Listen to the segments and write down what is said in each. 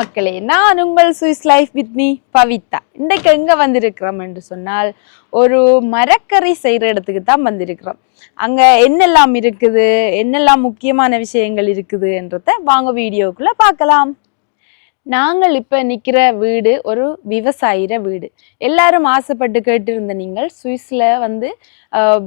மக்களே நான் உங்கள் Swiss life with me Pavitha. இன்றைக்கு எங்கே வந்திருக்கிறோம் என்று சொன்னால் ஒரு மரக்கறி செய்யற இடத்துக்கு தான் வந்திருக்கிறோம். அங்க என்னெல்லாம் இருக்குது என்னெல்லாம் முக்கியமான விஷயங்கள் இருக்குது என்றத வாங்க வீடியோக்குள்ள பார்க்கலாம். நாங்கள் இப்போ நிற்கிற வீடு ஒரு விவசாயிர வீடு. எல்லாரும் ஆசைப்பட்டு கேட்டிருந்த நீங்கள் சுவிஸில் வந்து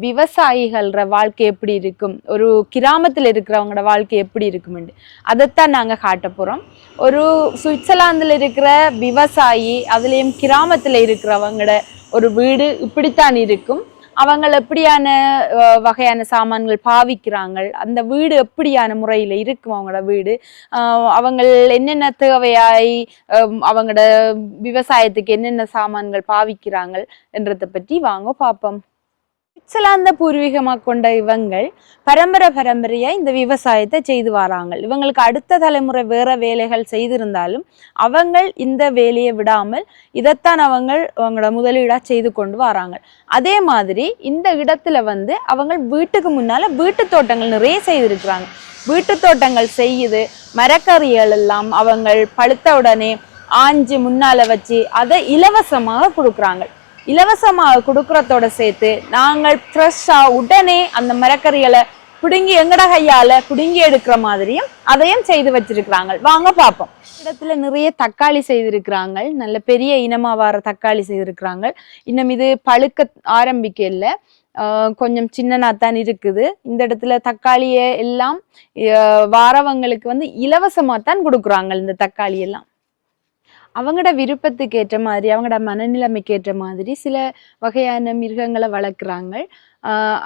விவசாயிகள வாழ்க்கை எப்படி இருக்கும்? ஒரு கிராமத்தில் இருக்கிறவங்களோட வாழ்க்கை எப்படி இருக்கும்னு அதைத்தான் நாங்கள் காட்ட போகிறோம் ஒரு சுவிட்சர்லாந்தில் இருக்கிற விவசாயி அதுலேயும் கிராமத்தில் இருக்கிறவங்களோட ஒரு வீடு இப்படித்தான் இருக்கும். அவங்க எப்படியான வகையான சாமான்கள் பாவிக்கிறாங்க அந்த வீடு எப்படியான முறையில இருக்கும் அவங்களோட வீடு? ஆஹ் அவங்க என்னென்ன தேவையாய் அவங்களோட விவசாயத்துக்கு என்னென்ன சாமான்கள் பாவிக்கிறாங்க என்றதை பற்றி வாங்க பார்ப்போம். சுவிட்சர்லாந்த பூர்வீகமாக கொண்ட இவங்கள் பரம்பரை பரம்பரையாக இந்த விவசாயத்தை செய்து வராங்க. இவங்களுக்கு அடுத்த தலைமுறை வேற வேலைகள் செய்திருந்தாலும் அவங்கள் இந்த வேலையை விடாமல் இதைத்தான் அவங்க அவங்களோட முதலீடாக செய்து கொண்டு வராங்க. அதே மாதிரி இந்த இடத்துல வந்து அவங்க வீட்டுக்கு முன்னால் வீட்டு தோட்டங்கள் நிறைய செய்திருக்கிறாங்க. வீட்டு தோட்டங்கள் செய்யுது. மரக்கறிகள் எல்லாம் அவங்க பழுத்த உடனே ஆஞ்சு முன்னால வச்சு அதை இலவசமாக கொடுக்குறாங்க. இலவசமாக கொடுக்கறதோட சேர்த்து நாங்கள் ஃப்ரெஷ்ஷாக உடனே அந்த மரக்கறிகளை பிடுங்கி எங்கட கையால பிடுங்கி எடுக்கிற மாதிரியும் அதையும் செய்து வச்சிருக்கிறாங்க. வாங்க பார்ப்போம் இடத்துல நிறைய தக்காளி செய்திருக்கிறாங்க. நல்ல பெரிய இனமா வர தக்காளி செய்திருக்கிறாங்க. இன்னும் இது பழுக்க ஆரம்பிக்க இல்லை. கொஞ்சம் சின்னனா தான் இருக்குது. இந்த இடத்துல தக்காளியை எல்லாம் வாரவங்களுக்கு வந்து இலவசமா தான் கொடுக்குறாங்க இந்த தக்காளி எல்லாம். அவங்களோட விருப்பத்துக்கு ஏற்ற மாதிரி அவங்களோட மனநிலைமைக்கு ஏற்ற மாதிரி சில வகையான மிருகங்களை வளர்க்குறாங்க.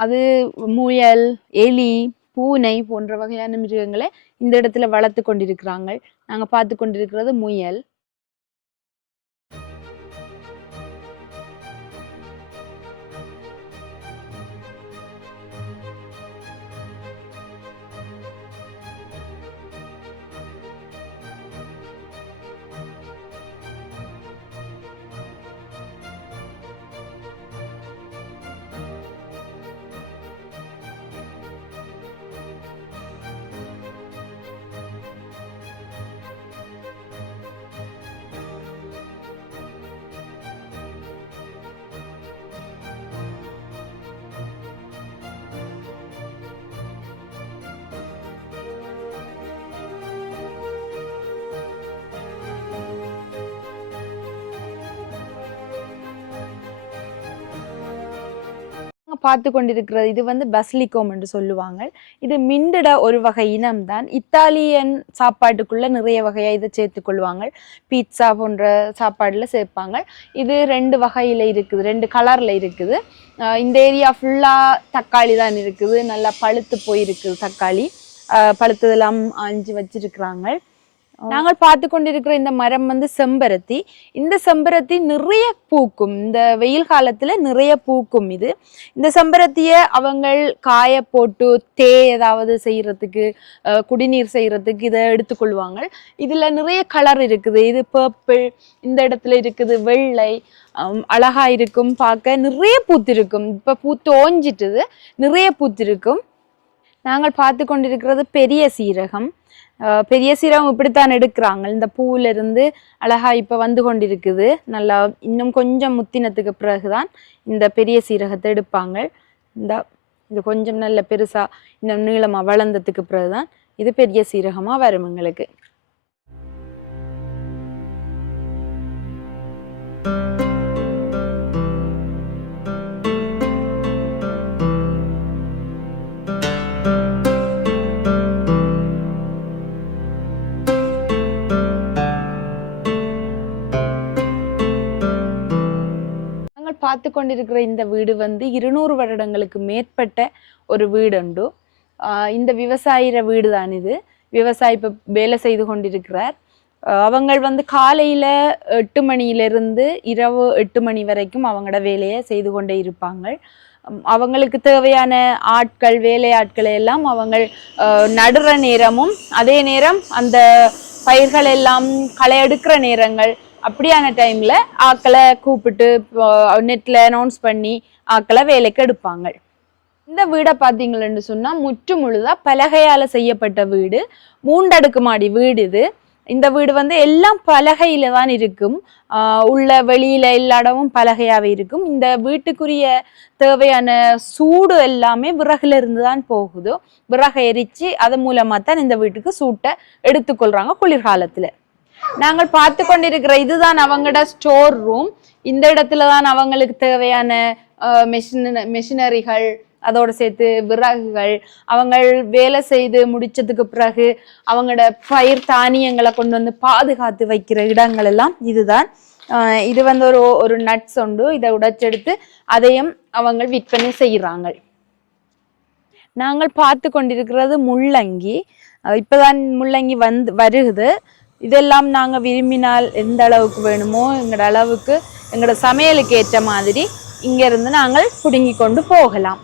அது முயல் எலி பூனை போன்ற வகையான மிருகங்களை இந்த இடத்துல வளர்த்து கொண்டிருக்கிறாங்க. நாங்கள் பார்த்து கொண்டிருக்கிறது முயல். பார்த்து கொண்டிருக்கிறது இது வந்து பஸ்லிகோம் என்று சொல்லுவாங்க. இது மிண்டட ஒரு வகை இனம் தான். இத்தாலியன் சாப்பாட்டுக்குள்ள நிறைய வகையாக இதை சேர்த்துக்கொள்வாங்க பீட்சா போன்ற சாப்பாடில் சேர்ப்பாங்க. இது ரெண்டு வகையில் இருக்குது. ரெண்டு கலரில் இருக்குது. இந்த ஏரியா ஃபுல்லாக தக்காளி தான் இருக்குது. நல்லா பழுத்து போயிருக்குது தக்காளி. பழுத்ததெல்லாம் ஆஞ்சு வச்சிருக்கிறாங்க. நாங்கள் பார்த்து கொண்டிருக்கிற இந்த மரம் வந்து செம்பருத்தி. இந்த செம்பருத்தி நிறைய பூக்கும். இந்த வெயில் காலத்துல நிறைய பூக்கும் இது. இந்த செம்பருத்திய அவங்க காய போட்டு தே ஏதாவது செய்யறதுக்கு குடிநீர் செய்யறதுக்கு இதை எடுத்துக்கொள்வாங்க இதுல நிறைய கலர் இருக்குது. இது பர்பிள் இந்த இடத்துல இருக்குது வெள்ளை அழகா இருக்கும் பார்க்க. நிறைய பூத்திருக்கும். இப்ப பூத்து ஓஞ்சிட்டுது. நிறைய பூத்திருக்கும். நாங்கள் பார்த்து கொண்டிருக்கிறது பெரிய சீரகம். பெரிய சீரகம் இப்படித்தான் எடுக்கிறாங்க. இந்த பூவுல இருந்து இப்போ இப்ப வந்து கொண்டிருக்குது. நல்லா இன்னும் கொஞ்சம் முத்தினத்துக்கு பிறகுதான் இந்த பெரிய சீரகத்தை எடுப்பாங்க. இந்த இது கொஞ்சம் நல்ல பெருசாக இன்னும் நீளமாக வளர்ந்ததுக்கு பிறகுதான் இது பெரிய சீரகமாக வரும் எங்களுக்கு. பார்த்து கொண்டிருக்கிற இந்த வீடு வந்து இருநூறு வருடங்களுக்கு மேற்பட்ட ஒரு வீடுண்டு. இந்த விவசாயிற வீடு தான் இது. விவசாயி இப்போ வேலை செய்து கொண்டிருக்கிறார். அவங்க வந்து காலையில் எட்டு மணியிலிருந்து இரவு எட்டு மணி வரைக்கும் அவங்களோட வேலையை செய்து கொண்டே இருப்பாங்க. அவங்களுக்கு தேவையான ஆட்கள் வேலை ஆட்களை எல்லாம் அவங்க நடுற நேரமும் அதே நேரம் அந்த பயிர்கள் எல்லாம் களை எடுக்கிற நேரங்கள் அப்படியான டைம்ல ஆக்களை கூப்பிட்டு நெட்ல அனௌன்ஸ் பண்ணி ஆக்களை வேலைக்கு எடுப்பாங்க. இந்த வீடை பார்த்தீங்களன்னு சொன்னால் முற்று முழுதாக பலகையால் செய்யப்பட்ட வீடு. மூண்டடுக்கு மாடி வீடு இது. இந்த வீடு வந்து எல்லாம் பலகையில தான் இருக்கும். உள்ள வெளியில எல்லா இடமும் பலகையாகவே இருக்கும். இந்த வீட்டுக்குரிய தேவையான சூடு எல்லாமே விறகுல இருந்து தான் போகுதோ. விறகை எரிச்சு அது மூலமாக தான் இந்த வீட்டுக்கு சூட்டை எடுத்துக்கொள்றாங்க குளிர்காலத்தில். நாங்கள் பார்த்து கொண்டிருக்கிற இதுதான் அவங்களோட ஸ்டோர் ரூம் இந்த இடத்துல தான் அவங்களுக்கு தேவையான மெஷின் மெஷினரிகள் அதோட சேர்த்து விறகுகள். அவங்க வேலை செய்து முடிச்சதுக்கு பிறகு அவங்களோட பயிர் தானியங்களை கொண்டு வந்து பாதுகாத்து வைக்கிற இடங்கள் எல்லாம் இதுதான். ஆஹ் இது வந்து ஒரு ஒரு நட்ஸ் உண்டு. இதை உடைச்செடுத்து அதையும் அவங்க விற்பனை செய்கிறாங்க நாங்கள் பார்த்து கொண்டிருக்கிறது முள்ளங்கி. அஹ் இப்பதான் முள்ளங்கி வந்து வருகுது. இதெல்லாம் நாங்கள் விரும்பினால் எந்த அளவுக்கு வேணுமோ எங்களோட அளவுக்கு எங்களோட சமையலுக்கு ஏற்ற மாதிரி இங்கேருந்து நாங்கள் பிடுங்கி கொண்டு போகலாம்.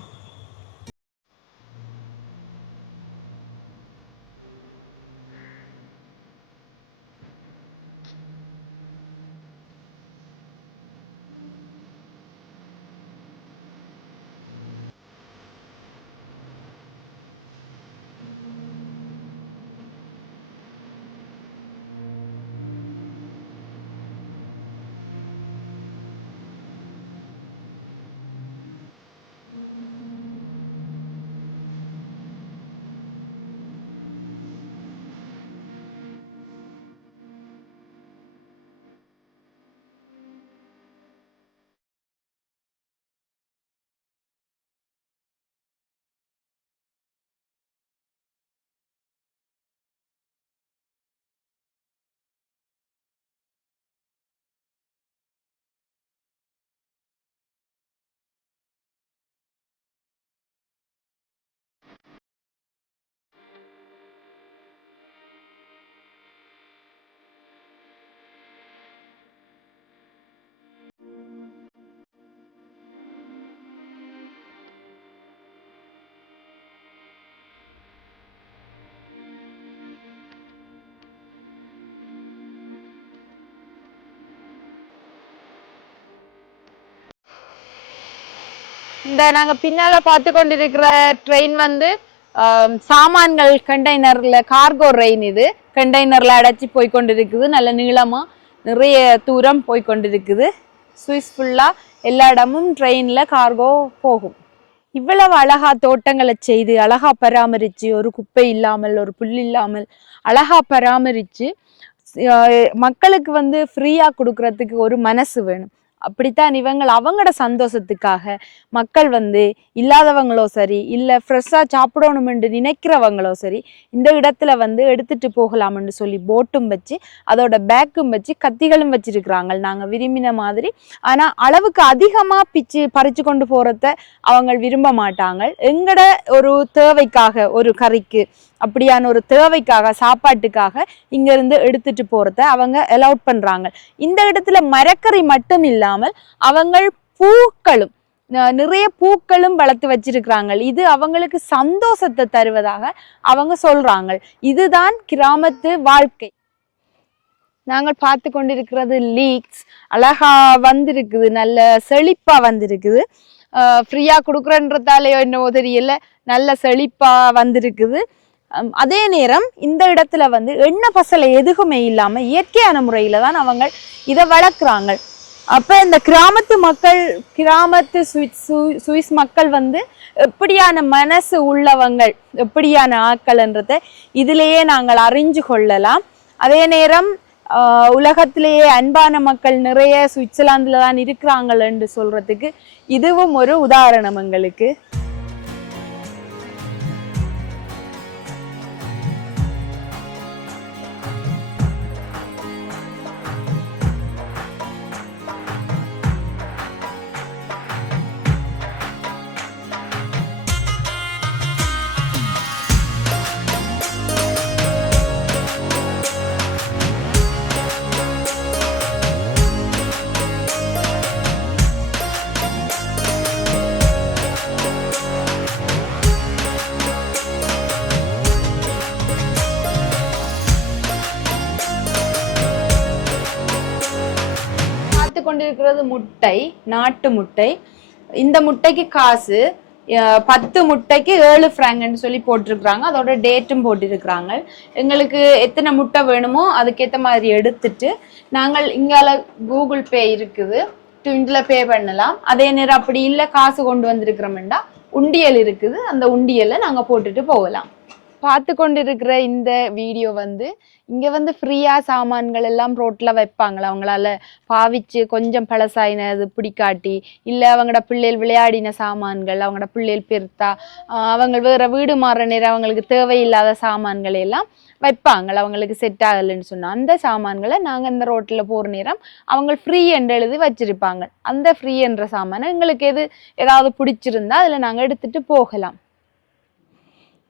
இந்த நாங்க பின்னால பார்த்து கொண்டிருக்கிற ட்ரெயின் வந்து சாமான்கள் கண்டெய்னர்ல கார்கோ ரெயின் இது. கண்டெய்னர்ல அடைச்சி போய் கொண்டிருக்குது நல்ல நீளமா நிறைய தூரம் போய் கொண்டிருக்குது சுவிஸ் ஃபுல்லா எல்லா இடமும் ட்ரெயின்ல கார்கோ போகும். இவ்வளவு அழகா தோட்டங்களை செய்து அழகா பராமரிச்சு ஒரு குப்பை இல்லாமல் ஒரு புல் இல்லாமல் அழகா பராமரிச்சு மக்களுக்கு வந்து ஃப்ரீயா கொடுக்கறதுக்கு ஒரு மனசு வேணும். அப்படித்தான் இவங்கள் அவங்களோட சந்தோஷத்துக்காக மக்கள் வந்து இல்லாதவங்களோ சரி இல்லை ஃப்ரெஷ்ஷாக சாப்பிடணுமென்று நினைக்கிறவங்களோ சரி இந்த இடத்துல வந்து எடுத்துட்டு போகலாம்னு சொல்லி போட்டும் வச்சு அதோட பேக்கும் வச்சு கத்திகளும் வச்சிருக்கிறாங்க. நாங்கள் விரும்பின மாதிரி. ஆனால் அளவுக்கு அதிகமாக பிச்சு பறித்து கொண்டு போகிறத அவங்க விரும்ப மாட்டாங்க. எங்கட ஒரு தேவைக்காக ஒரு கறிக்கு அப்படியான ஒரு தேவைக்காக சாப்பாட்டுக்காக இங்கேருந்து எடுத்துட்டு போகிறத அவங்க அலௌட் பண்ணுறாங்க இந்த இடத்துல மரக்கறி மட்டும் இல்லாமல் அவங்கள் பூக்களும் நிறைய பூக்களும் வளர்த்து வச்சிருக்கிறாங்க. இது அவங்களுக்கு சந்தோஷத்தை தருவதாக அவங்க சொல்றாங்க. இதுதான் கிராமத்து வாழ்க்கை. நாங்கள் பார்த்து கொண்டிருக்கிறது லீக்ஸ் அழகா வந்திருக்குது நல்ல செழிப்பா வந்திருக்குது. ஃப்ரீயா கொடுக்குறன்றதாலேயோ என்னவோ தெரியல நல்ல செழிப்பா வந்திருக்குது. அதே நேரம் இந்த இடத்துல வந்து எண்ணெய் பசலை எதுவுமே இல்லாமல் இயற்கையான முறையில் தான் அவங்க இதை வளர்க்குறாங்க. அப்போ இந்த கிராமத்து மக்கள் கிராமத்து சுவிஸ் சு- சுவிஸ் மக்கள் வந்து எப்படியான மனசு உள்ளவங்கள் எப்படியான ஆட்கள்ன்றதை இதிலேயே நாங்கள் அறிஞ்சு கொள்ளலாம். அதே நேரம் உலகத்திலேயே அன்பான மக்கள் நிறைய சுவிட்சர்லாந்தில் தான் இருக்கிறாங்கள் என்று இதுவும் ஒரு உதாரணம் எங்களுக்கு. இருக்கிறது முட்டை நாட்டு முட்டை. இந்த முட்டைக்கு காசு பத்து முட்டைக்கு ஏழு ஃப்ராங்கன்னு சொல்லி போட்டிருக்கிறாங்க. அதோட டேட்டும் போட்டிருக்கிறாங்க. எங்களுக்கு எத்தனை முட்டை வேணுமோ அதுக்கேற்ற மாதிரி எடுத்துட்டு நாங்கள் இங்கால கூகுள் பே இருக்குது. ட்விண்டில் பே பண்ணலாம். அதே நேரம் அப்படி இல்லை காசு கொண்டு வந்திருக்கிறோம்டா உண்டியல் இருக்குது. அந்த உண்டியலை நாங்கள் போட்டுட்டு போகலாம். பார்த்து கொண்டிருக்கிற இந்த வீடியோ வந்து இங்க வந்து ஃப்ரீயா சாமான்கள் எல்லாம் ரோட்ல வைப்பாங்களா? அவங்களால பாவிச்சு கொஞ்சம் பழசாயினது பிடிக்காட்டி இல்ல அவங்களோட பிள்ளைகள் விளையாடின சாமான்கள் அவங்களோட பிள்ளைகள் பெருத்தா அவங்க வேற வீடு மாறுற நேரம் அவங்களுக்கு தேவையில்லாத சாமான்கள் எல்லாம் வைப்பாங்க அவங்களுக்கு செட் ஆகலைன்னு சொன்னா அந்த சாமான்களை நாங்க இந்த ரோட்ல போற நேரம் அவங்க ஃப்ரீ என்று எழுதி வச்சிருப்பாங்க. அந்த ஃப்ரீ என்ற சாமானை எங்களுக்கு எது ஏதாவது பிடிச்சிருந்தா அதுல நாங்க எடுத்துட்டு போகலாம்.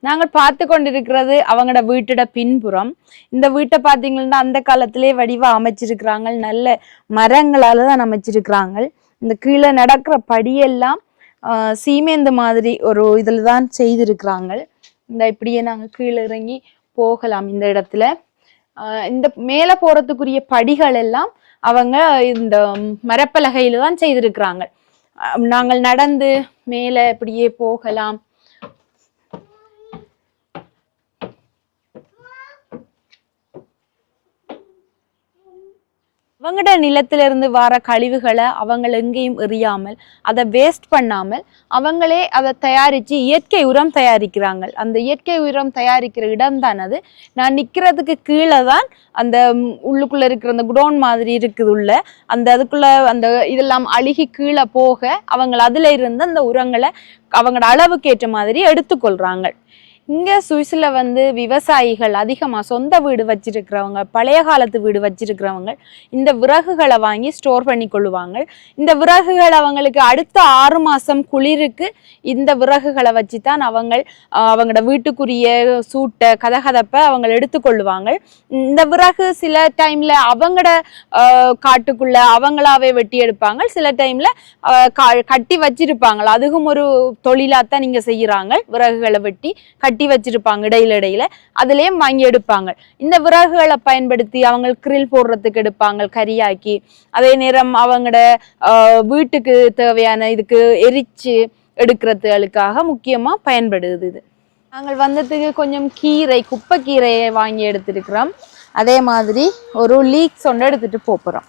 நாங்கள் பார்த்து கொண்டிருக்கிறது அவங்களோட வீட்டோட பின்புறம். இந்த வீட்டை பார்த்தீங்கன்னா அந்த காலத்திலே வடிவா அமைச்சிருக்கிறாங்க நல்ல மரங்களால தான் அமைச்சிருக்கிறாங்க இந்த கீழே நடக்கிற படியெல்லாம் ஆஹ், சீமேந்து மாதிரி ஒரு இதில் தான் செய்திருக்கிறாங்க இந்த இப்படியே நாங்கள் கீழே இறங்கி போகலாம் இந்த இடத்துல. ஆஹ், இந்த மேலே போறதுக்குரிய படிகள் எல்லாம் அவங்க இந்த மரப்பலகையில தான் செய்திருக்கிறாங்க நாங்கள் நடந்து மேலே இப்படியே போகலாம். அவங்களோட நிலத்திலிருந்து வர கழிவுகளை அவங்கள் எங்கேயும் எறியாமல் அதை வேஸ்ட் பண்ணாமல் அவங்களே அதை தயாரித்து இயற்கை உரம் தயாரிக்கிறாங்க. அந்த இயற்கை உரம் தயாரிக்கிற இடம் தான் அது. நான் நிற்கிறதுக்கு கீழே தான் அந்த உள்ளுக்குள்ளே இருக்கிற அந்த குடோன் மாதிரி இருக்குது உள்ள. அந்த அதுக்குள்ளே அந்த இதெல்லாம் அழுகி கீழே போக அவங்க அதில் இருந்து அந்த உரங்களை அவங்களோட அளவுக்கு ஏற்ற மாதிரி எடுத்துக்கொள்கிறாங்க இங்கே சுவிஸில் வந்து விவசாயிகள் அதிகமா சொந்த வீடு வச்சிருக்கிறவங்க பழைய காலத்து வீடு வச்சிருக்கிறவங்க இந்த விறகுகளை வாங்கி ஸ்டோர் பண்ணி கொள்ளுவாங்க. இந்த விறகுகள் அவங்களுக்கு அடுத்த ஆறு மாதம் குளிருக்கு இந்த விறகுகளை வச்சு தான் அவங்க அவங்களோட வீட்டுக்குரிய சூட்டை கதகதப்பை அவங்க எடுத்துக்கொள்ளுவாங்க இந்த விறகு சில டைம்ல அவங்களோட ஆஹ், காட்டுக்குள்ள அவங்களாவே வெட்டி எடுப்பாங்க. சில டைம்ல கா- கட்டி வச்சிருப்பாங்க. அதுவும் ஒரு தொழிலாத்தான் நீங்க செய்யறாங்க விறகுகளை வெட்டி கட்டி வச்சிருப்பாங்க இடையில இடையில அதுலயும் வாங்கி எடுப்பாங்க. இந்த விறகுகளை பயன்படுத்தி அவங்க கிரில் போடுறதுக்கு எடுப்பாங்க கரியாக்கி. அதே நேரம் அவங்களோட வீட்டுக்கு தேவையான இதுக்கு எரிச்சு எடுக்கிறதுகளுக்காக முக்கியமா பயன்படுது இது. நாங்கள் வந்ததுக்கு கொஞ்சம் கீரை குப்பை கீரையை வாங்கி எடுத்துருக்கிறோம். அதே மாதிரி ஒரு லீக்ஸ் ஒன்று எடுத்துட்டு போறோம்.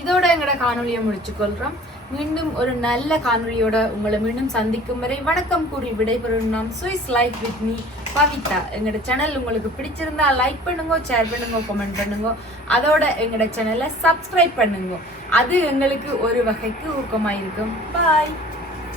இதோட எங்களோட காணொலியை முடிச்சுக்கொள்றோம். மீண்டும் ஒரு நல்ல காணொலியோட உங்களை மீண்டும் சந்திக்கும் வரை வணக்கம் கூறி விடைபெறும் நாம் Swiss life with me Pavitha. எங்களோட சேனல் உங்களுக்கு பிடிச்சிருந்தா லைக் பண்ணுங்க ஷேர் பண்ணுங்க கமெண்ட் பண்ணுங்க. அதோட எங்களோட சேனலை சப்ஸ்கிரைப் பண்ணுங்க. அது எங்களுக்கு ஒரு வகைக்கு ஊக்கமாக இருக்கும் பாய்